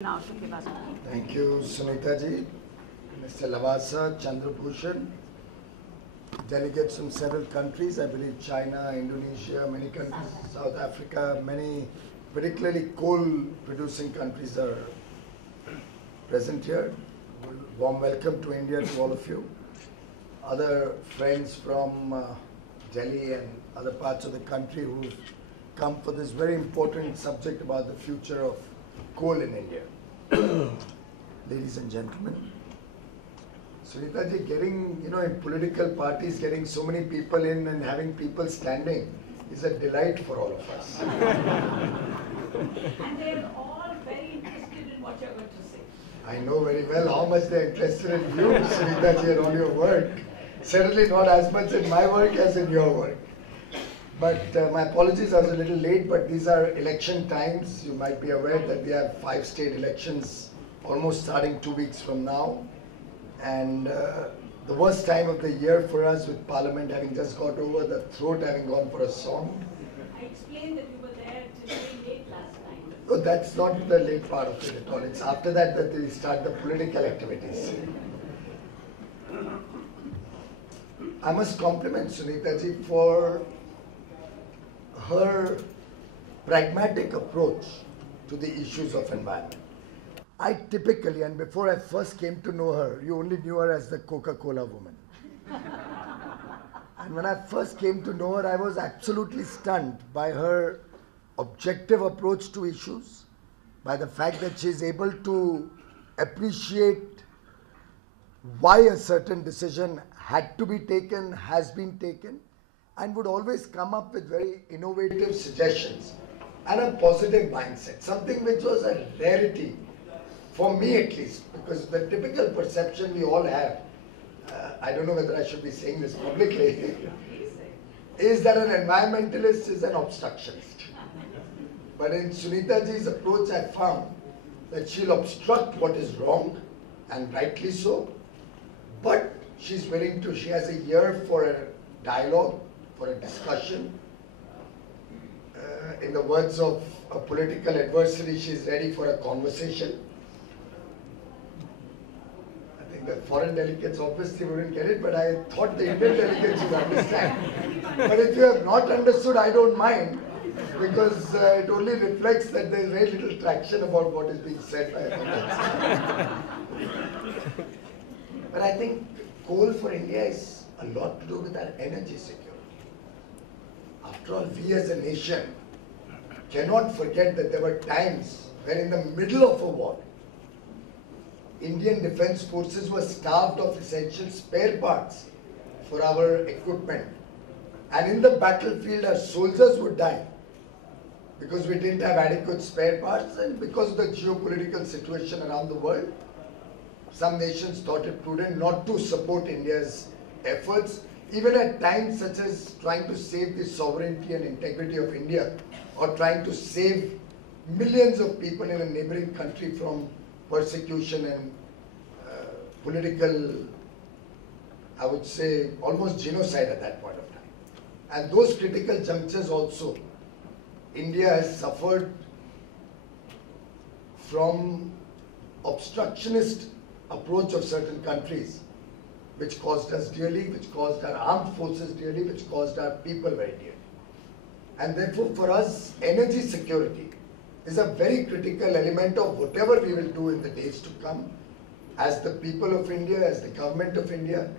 Thank you, Sunita ji, Mr. Lavasa, Chandrabhushan, delegates from several countries, I believe China, Indonesia, many countries, South Africa, many particularly coal-producing countries are present here. Warm welcome to India to all of you. Other friends from Delhi and other parts of the country who've come for this very important subject about the future of coal in India. Ladies and gentlemen, Sunita ji, getting, in political parties, getting so many people in and having people standing is a delight for all of us. And they're all very interested in what you're going to say. I know very well how much they're interested in you, Sunita ji, and all your work. Certainly not as much in my work as in your work. But my apologies, I was a little late, but these are election times. You might be aware that we have 5 state elections almost starting 2 weeks from now. And the worst time of the year for us with Parliament having just got over, the throat having gone for a song. I explained that you were there till very late last night. No, that's not the late part of it at all. It's after that that we start the political activities. I must compliment Sunita ji for her pragmatic approach to the issues of environment. I typically, and before I first came to know her, you only knew her as the Coca-Cola woman. And when I first came to know her, I was absolutely stunned by her objective approach to issues, by the fact that she is able to appreciate why a certain decision had to be taken, has been taken, and would always come up with very innovative suggestions and a positive mindset, something which was a rarity, for me at least, because the typical perception we all have, I don't know whether I should be saying this publicly, is that an environmentalist is an obstructionist. But in Sunita ji's approach, I found that she'll obstruct what is wrong, and rightly so, but she's willing to, she has a ear for a dialogue, for a discussion. In the words of a political adversary, she's ready for a conversation. I think the foreign delegates obviously wouldn't get it, but I thought the Indian delegates would understand. But if you have not understood, I don't mind, because it only reflects that there is very little traction about what is being said by others. But I think coal for India is a lot to do with our energy security. After all, we as a nation cannot forget that there were times when in the middle of a war, Indian Defence Forces were starved of essential spare parts for our equipment. And in the battlefield, our soldiers would die because we didn't have adequate spare parts, and because of the geopolitical situation around the world, some nations thought it prudent not to support India's efforts, even at times such as trying to save the sovereignty and integrity of India, or trying to save millions of people in a neighboring country from persecution and political, I would say, almost genocide at that point of time. And those critical junctures also, India has suffered from obstructionist approach of certain countries, which caused us dearly, which caused our armed forces dearly, which caused our people very dearly. And therefore for us, energy security is a very critical element of whatever we will do in the days to come, as the people of India, as the government of India.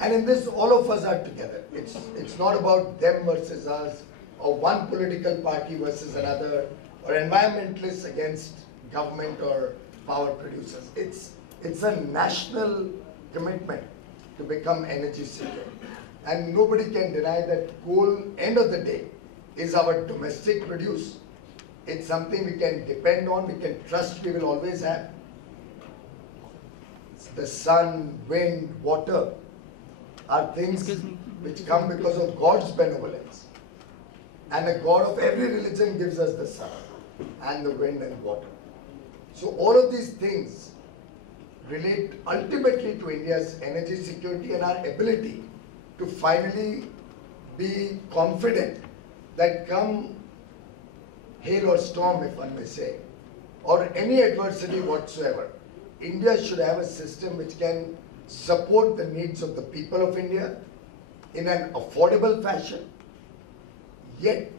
And in this, all of us are together. It's not about them versus us, or one political party versus another, or environmentalists against government or power producers. It's a national commitment to become energy secure. And nobody can deny that coal, end of the day, is our domestic produce. It's something we can depend on, we can trust we will always have. The sun, wind, water are things which come because of God's benevolence. And a God of every religion gives us the sun and the wind and water. So all of these things relate ultimately to India's energy security and our ability to finally be confident that come hail or storm, if one may say, or any adversity whatsoever, India should have a system which can support the needs of the people of India in an affordable fashion, yet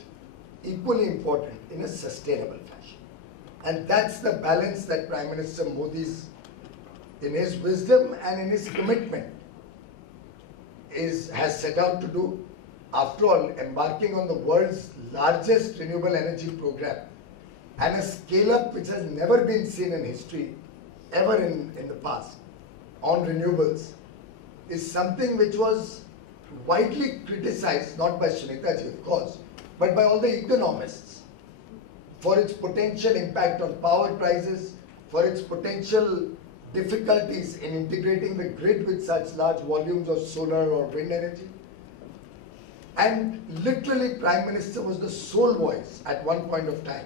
equally important, in a sustainable fashion. And that's the balance that Prime Minister Modi's, in his wisdom and in his commitment, has set out to do. After all, embarking on the world's largest renewable energy program and a scale-up which has never been seen in history, ever in the past, on renewables, is something which was widely criticized, not by Sunita ji, of course, but by all the economists, for its potential impact on power prices, for its potential difficulties in integrating the grid with such large volumes of solar or wind energy. And literally, Prime Minister was the sole voice at one point of time,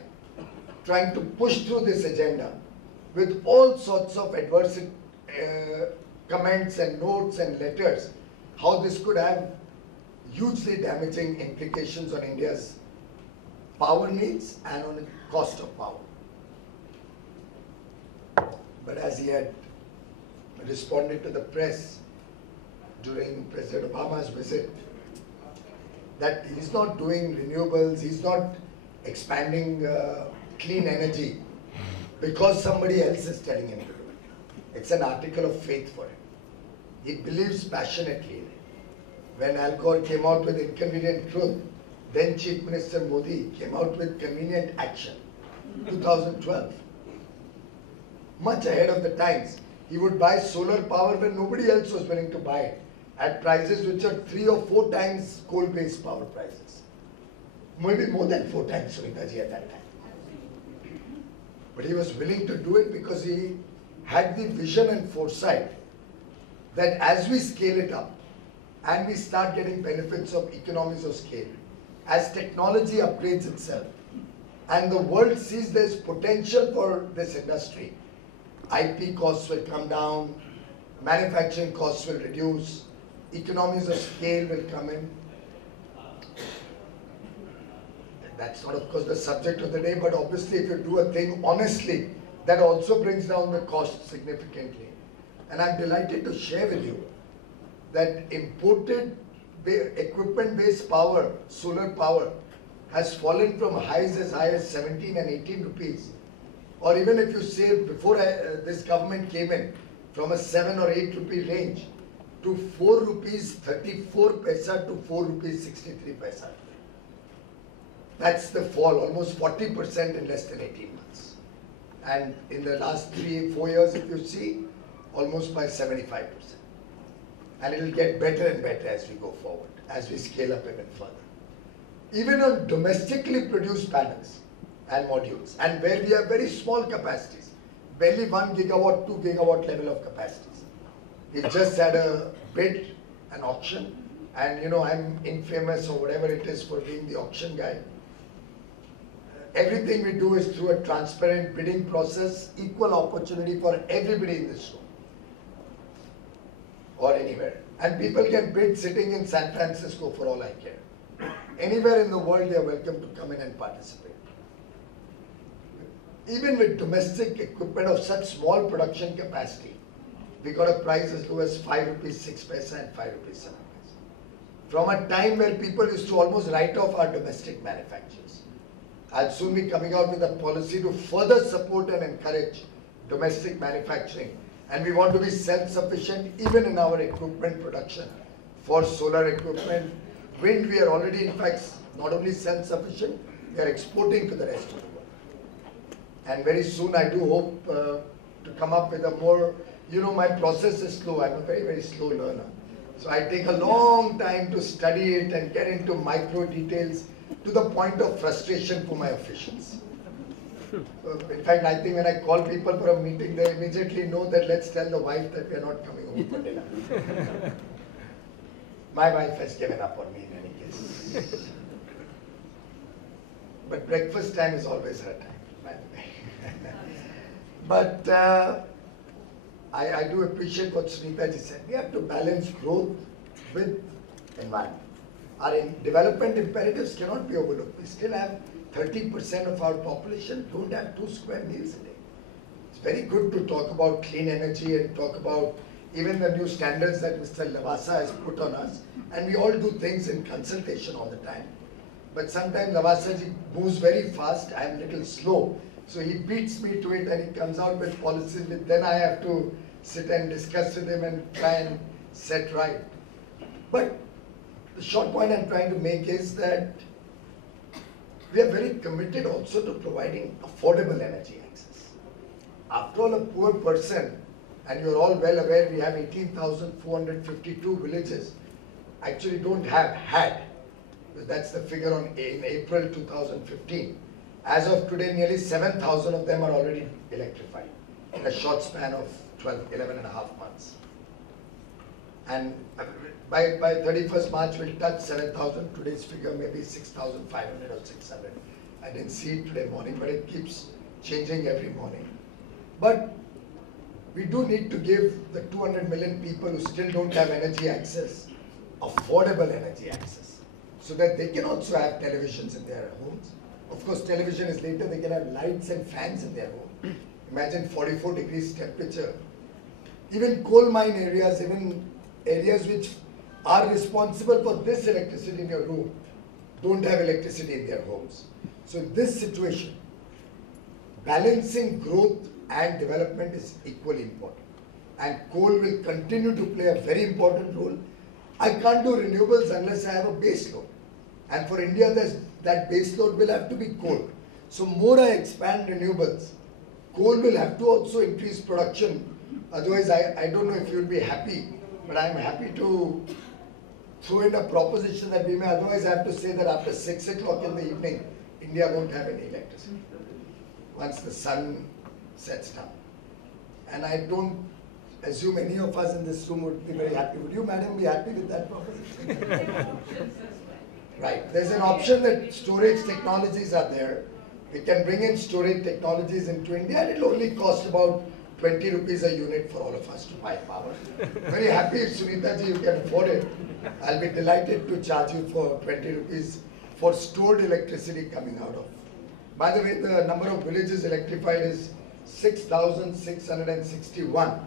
trying to push through this agenda with all sorts of adverse comments and notes and letters, how this could have hugely damaging implications on India's power needs and on the cost of power. But as he had responded to the press during President Obama's visit, that he's not doing renewables, he's not expanding clean energy because somebody else is telling him to do it. It's an article of faith for him. He believes passionately in it. When Al Gore came out with Inconvenient Truth, then Chief Minister Modi came out with Convenient Action, 2012. Much ahead of the times. He would buy solar power when nobody else was willing to buy it, at prices which are 3 or 4 times coal-based power prices. Maybe more than 4 times, Sunita ji, at that time. But he was willing to do it because he had the vision and foresight that as we scale it up and we start getting benefits of economies of scale, as technology upgrades itself and the world sees there's potential for this industry, IP costs will come down, manufacturing costs will reduce, economies of scale will come in. That's not, of course, the subject of the day, but obviously if you do a thing honestly, that also brings down the cost significantly. And I'm delighted to share with you that imported equipment-based power, solar power, has fallen from highs as high as 17 and 18 rupees. Or even if you say before this government came in, from a 7 or 8 rupee range to 4 rupees 34 paisa to 4 rupees 63 paisa. That's the fall, almost 40% in less than 18 months. And in the last 3-4 years, if you see, almost by 75%. And it will get better and better as we go forward, as we scale up even further. Even on domestically produced panels and modules, and where we have very small capacities, barely 1 gigawatt, 2 gigawatt level of capacities. We've just had a bid, an auction, and you know, I'm infamous or whatever it is for being the auction guy. Everything we do is through a transparent bidding process, equal opportunity for everybody in this room or anywhere. And people can bid sitting in San Francisco for all I care. Anywhere in the world, they are welcome to come in and participate. Even with domestic equipment of such small production capacity, we got a price as low as 5 rupees 6 paisa and 5 rupees 7 paisa. From a time where people used to almost write off our domestic manufacturers. I'll soon be coming out with a policy to further support and encourage domestic manufacturing. And we want to be self-sufficient even in our equipment production. For solar equipment, wind, we are already in fact not only self-sufficient, we are exporting to the rest of the world. And very soon I do hope to come up with a more, you know, my process is slow. I'm a very, very slow learner. So I take a long time to study it and get into micro details to the point of frustration for my officials. In fact, I think when I call people for a meeting, they immediately know that let's tell the wife that we are not coming home for dinner. My wife has given up on me in any case. But breakfast time is always her time, by the way. But I do appreciate what Sunita ji said. We have to balance growth with environment. Our development imperatives cannot be overlooked. We still have 30% of our population don't have 2 square meals a day. It's very good to talk about clean energy and talk about even the new standards that Mr. Lavasa has put on us. And we all do things in consultation all the time. But sometimes Lavasa moves very fast, I am a little slow. So he beats me to it and he comes out with policies which then I have to sit and discuss with him and try and set right. But the short point I'm trying to make is that we are very committed also to providing affordable energy access. After all, a poor person, and you're all well aware we have 18,452 villages, actually don't have had. That's the figure in April 2015. As of today, nearly 7,000 of them are already electrified in a short span of 11 and a half months. And by 31st March, we'll touch 7,000. Today's figure may be 6,500 or 600. I didn't see it today morning, but it keeps changing every morning. But we do need to give the 200 million people who still don't have energy access, affordable energy access, so that they can also have televisions in their homes. Of course, television is later, they can have lights and fans in their home. Imagine 44 degrees temperature. Even coal mine areas, even areas which are responsible for this electricity in your room, don't have electricity in their homes. So in this situation, balancing growth and development is equally important. And coal will continue to play a very important role. I can't do renewables unless I have a base load. And for India, that base load will have to be coal. So more I expand renewables, coal will have to also increase production. Otherwise, I don't know if you'll be happy, but I'm happy to throw in a proposition that we may otherwise have to say that after 6 o'clock in the evening, India won't have any electricity once the sun sets down. And I don't assume any of us in this room would be very happy. Would you, madam, be happy with that proposition? Right. There's an option that storage technologies are there. We can bring in storage technologies into India and it'll only cost about 20 rupees a unit for all of us to buy power. Very happy if Sunita ji, you can afford it. I'll be delighted to charge you for 20 rupees for stored electricity coming out of. By the way, the number of villages electrified is 6,661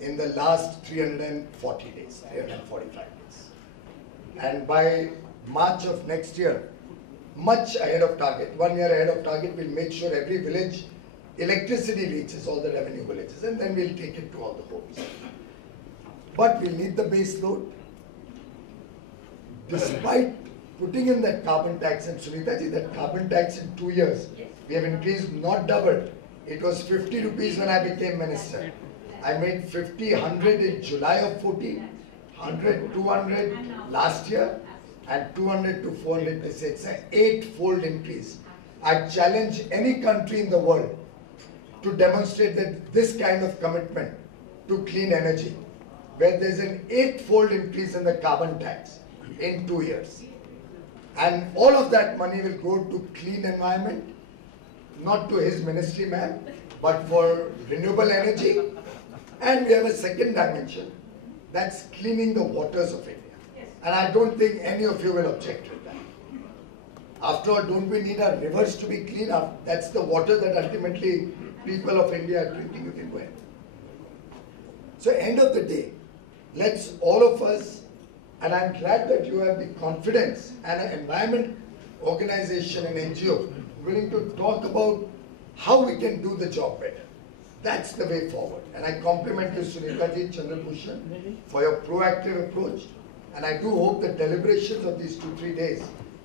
in the last 340 days, 345 days. And by March of next year, much ahead of target, 1 year ahead of target, we'll make sure every village electricity reaches all the revenue villages and then we'll take it to all the homes. But we'll need the base load. Despite putting in that carbon tax, and Sunita ji, that carbon tax in 2 years, we have increased, not doubled. It was 50 rupees when I became minister. I made 50, 100 in July of 14, 100, 200 last year, and 200 to 400 this year. It's an 8-fold increase. I challenge any country in the world to demonstrate that this kind of commitment to clean energy, where there's an 8-fold increase in the carbon tax in 2 years. And all of that money will go to clean environment, not to his ministry, ma'am, but for renewable energy. And we have a second dimension, that's cleaning the waters of India. And I don't think any of you will object to that. After all, don't we need our rivers to be clean up? That's the water that ultimately people of India are drinking. You can go ahead. So end of the day, let's all of us, and I'm glad that you have the confidence and an environment organization and NGO willing to talk about how we can do the job better. That's the way forward. And I compliment you, Sunita ji, Chandrabhushan, for your proactive approach. And I do hope the deliberations of these 2-3 days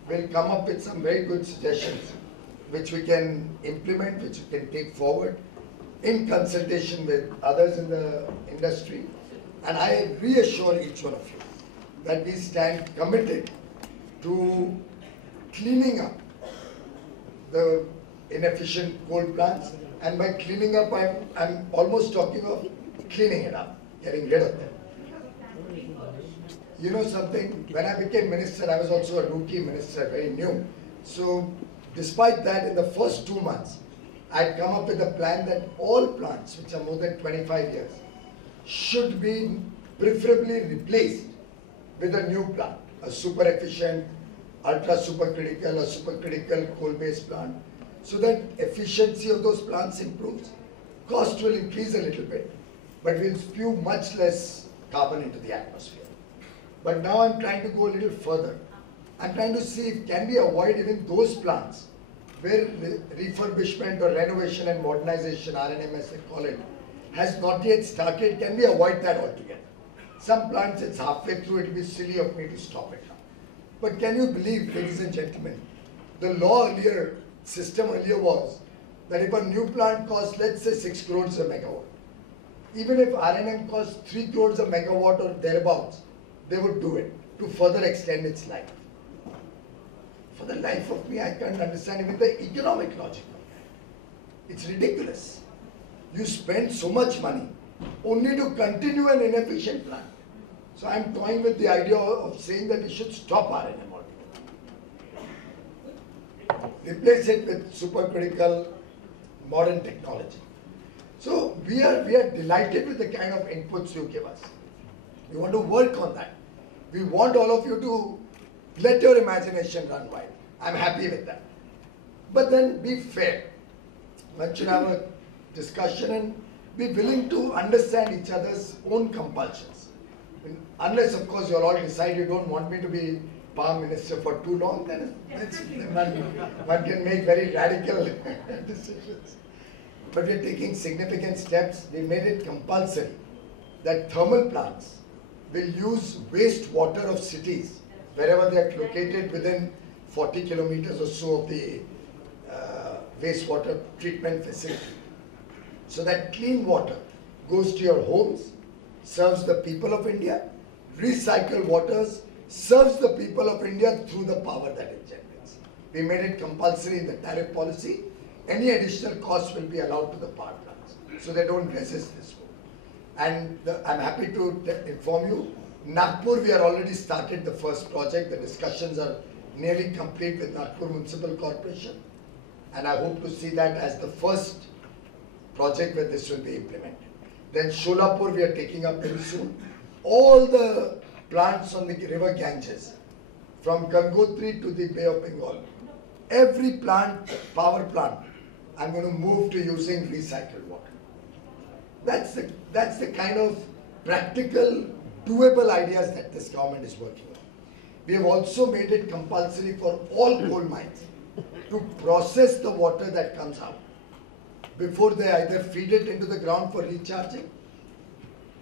will come up with some very good suggestions which we can implement, which we can take forward in consultation with others in the industry. And I reassure each one of you that we stand committed to cleaning up the inefficient coal plants. And by cleaning up, I'm almost talking of cleaning it up, getting rid of them. You know something, when I became minister, I was also a rookie minister, very new. So despite that, in the first 2 months, I'd come up with a plan that all plants, which are more than 25 years, should be preferably replaced with a new plant, a super efficient, ultra supercritical or supercritical coal-based plant, so that efficiency of those plants improves. Cost will increase a little bit, but we'll spew much less carbon into the atmosphere. But now I'm trying to go a little further. I'm trying to see if can we avoid even those plants where refurbishment or renovation and modernization, RNM as they call it, has not yet started. Can we avoid that altogether? Some plants it's halfway through, it will be silly of me to stop it now. But can you believe, ladies and gentlemen, the law earlier, system earlier was that if a new plant costs, let's say 6 crores a megawatt, even if RNM costs 3 crores a megawatt or thereabouts, they would do it to further extend its life. For the life of me, I can't understand even the economic logic of that. It's ridiculous. You spend so much money only to continue an inefficient plant. So I'm toying with the idea of saying that we should stop RNM altogether. Replace it with supercritical modern technology. So we are delighted with the kind of inputs you give us. We want to work on that. We want all of you to let your imagination run wild. I'm happy with that. But then be fair. One should have a discussion and be willing to understand each other's own compulsions. Unless, of course, you all decide you don't want me to be Power Minister for too long, then one can make very radical decisions. But we're taking significant steps. We made it compulsory that thermal plants will use wastewater of cities wherever they are located within 40 kilometers or so of the wastewater treatment facility. So that clean water goes to your homes, serves the people of India, recycled waters serves the people of India through the power that it generates. We made it compulsory in the tariff policy. Any additional cost will be allowed to the power plants, so they don't resist this move. And I'm happy to inform you, Nagpur, we are already started the first project. The discussions are nearly complete with Nagpur Municipal Corporation. And I hope to see that as the first project where this will be implemented. Then Sholapur, we are taking up very soon. All the plants on the river Ganges, from Gangotri to the Bay of Bengal, every plant, power plant, I'm going to move to using recycled water. That's the kind of practical, doable ideas that this government is working on. We have also made it compulsory for all coal mines to process the water that comes out before they either feed it into the ground for recharging,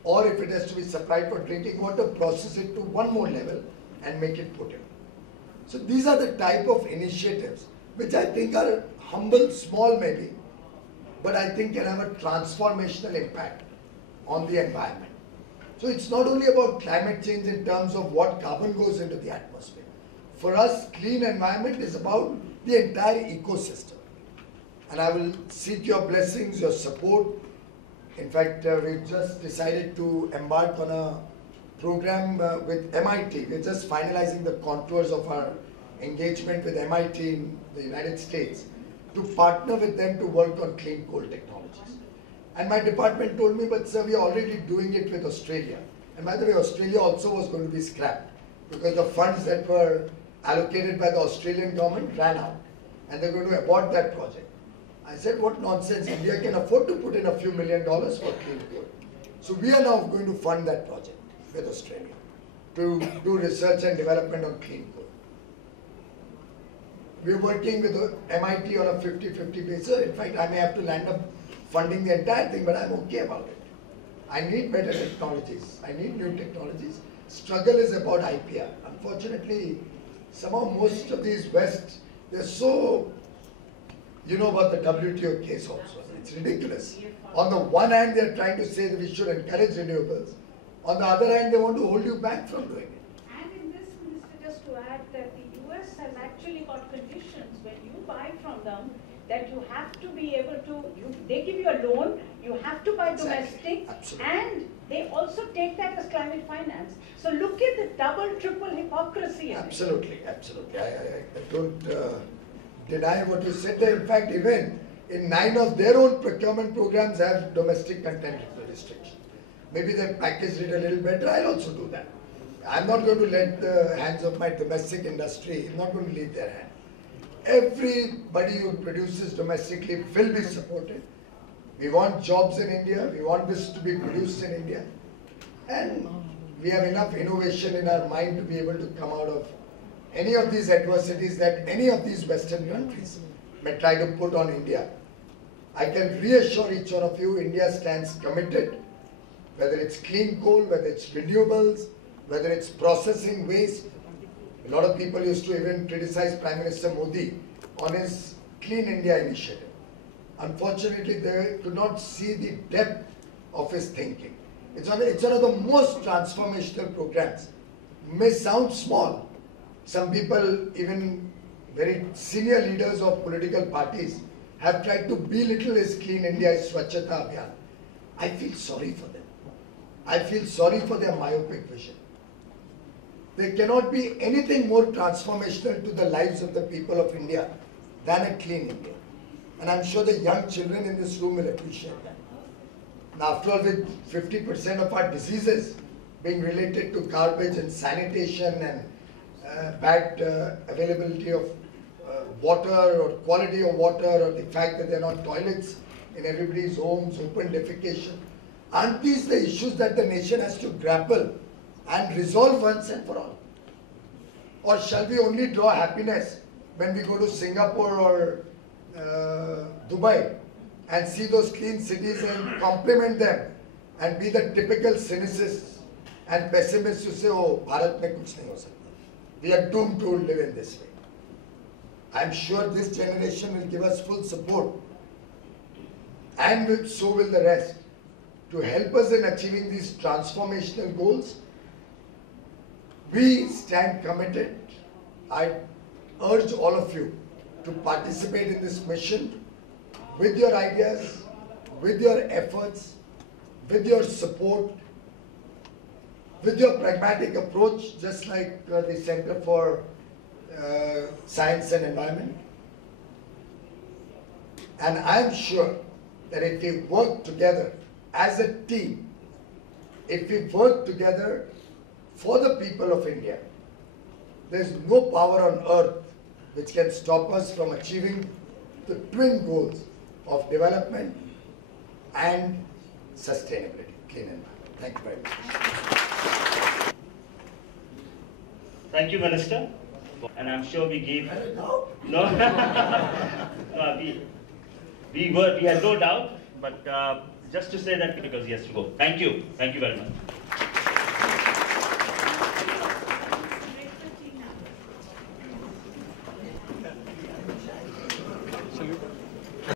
or if it has to be supplied for drinking water, process it to one more level and make it potable. So these are the type of initiatives which I think are humble, small maybe, but I think can have a transformational impact on the environment. So it's not only about climate change in terms of what carbon goes into the atmosphere. For us, clean environment is about the entire ecosystem. And I will seek your blessings, your support. In fact, we've just decided to embark on a program with MIT. We're just finalizing the contours of our engagement with MIT in the United States to partner with them to work on clean coal technologies. And my department told me, but sir, we are already doing it with Australia. And by the way, Australia also was going to be scrapped because the funds that were allocated by the Australian government ran out and they're going to abort that project. I said, what nonsense, India can afford to put in a few $1 million for clean coal. So we are now going to fund that project with Australia to do research and development on clean coal. We're working with MIT on a 50-50 basis. In fact, I may have to land up funding the entire thing, but I'm okay about it. I need better technologies. I need new technologies. Struggle is about IPR. Unfortunately, somehow most of these West, they're so, you know about the WTO case also. It's ridiculous. On the one hand, they're trying to say that we should encourage renewables. On the other hand, they want to hold you back from doing it. And in this, Minister, just to add that the US has actually got conditions when you buy from them that you have to be able to, they give you a loan, you have to buy domestic, and they also take that as climate finance. So look at the double, triple hypocrisy. Absolutely, absolutely. I don't deny what you said there. In fact, even in 9 of their own procurement programs have domestic content restriction. Maybe they packaged it a little better, I'll also do that. I'm not going to let the hands of my domestic industry, I'm not going to leave their hand. Everybody who produces domestically will be supported. We want jobs in India, we want this to be produced in India. And we have enough innovation in our mind to be able to come out of any of these adversities that any of these Western countries may try to put on India. I can reassure each one of you, India stands committed, whether it's clean coal, whether it's renewables, whether it's processing waste. A lot of people used to even criticize Prime Minister Modi on his Clean India initiative. Unfortunately, they could not see the depth of his thinking. It's one of the most transformational programs. It may sound small. Some people, even very senior leaders of political parties, have tried to belittle his Clean India, his Swachhata Abhiyan. I feel sorry for them. I feel sorry for their myopic vision. There cannot be anything more transformational to the lives of the people of India than a clean India. And I'm sure the young children in this room will appreciate that. Now, after all, with 50% of our diseases being related to garbage and sanitation and bad availability of water or quality of water, or the fact that there are not toilets in everybody's homes, open defecation, aren't these the issues that the nation has to grapple and resolve once and for all? Or shall we only draw happiness when we go to Singapore or Dubai and see those clean cities and compliment them and be the typical cynicists and pessimists who say, oh, Bharat mein kuch nahi ho sakta. We are doomed to live in this way. I'm sure this generation will give us full support, and so will the rest, to help us in achieving these transformational goals. We stand committed. I urge all of you to participate in this mission with your ideas, with your efforts, with your support, with your pragmatic approach, just like the Center for Science and Environment. And I'm sure that if we work together as a team, if we work together for the people of India, there's no power on earth which can stop us from achieving the twin goals of development and sustainability, clean environment. Thank you very much. Thank you, Minister. And I'm sure we gave... No. No, no we had no doubt, but just to say that because he has to go. Thank you very much.